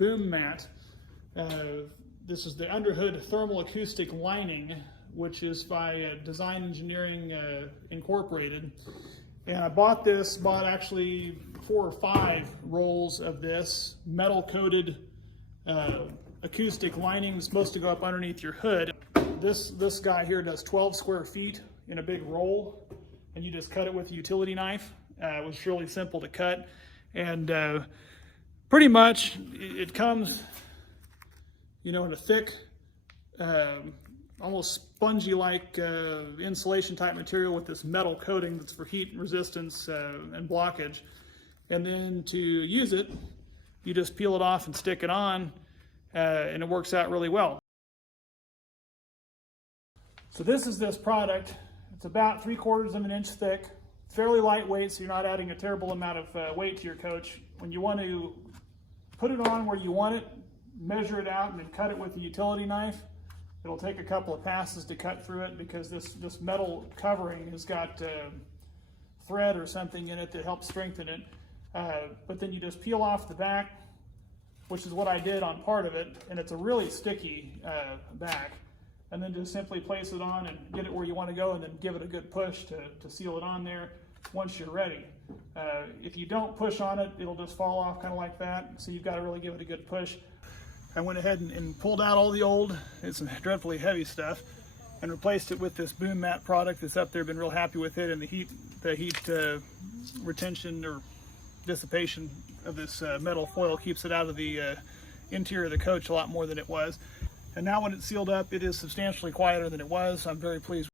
BoomMat. This is the Underhood thermal acoustic lining, which is by Design Engineering Incorporated. And I bought actually 4 or 5 rolls of this metal coated acoustic lining that's supposed to go up underneath your hood. This guy here does 12 square feet in a big roll, and you just cut it with a utility knife. It was really simple to cut, and pretty much it comes, in a thick, almost spongy-like insulation type material with this metal coating that's for heat resistance and blockage. And then to use it, you just peel it off and stick it on, and it works out really well. So this is this product. It's about 3/4 of an inch thick, fairly lightweight, so you're not adding a terrible amount of weight to your coach. When you want to put it on where you want it, measure it out, and then cut it with a utility knife. It'll take a couple of passes to cut through it because this metal covering has got thread or something in it that helps strengthen it. But then you just peel off the back, which is what I did on part of it, and it's a really sticky back. And then just simply place it on and get it where you want to go, and then give it a good push to seal it on there once you're ready. If you don't push on it, it'll just fall off kind of like that, so you've got to really give it a good push. I went ahead and pulled out all the old, it's dreadfully heavy stuff, and replaced it with this BoomMat product that's up there. Been real happy with it, and the heat retention or dissipation of this metal foil keeps it out of the interior of the coach a lot more than it was. And now when it's sealed up, it is substantially quieter than it was. I'm very pleased.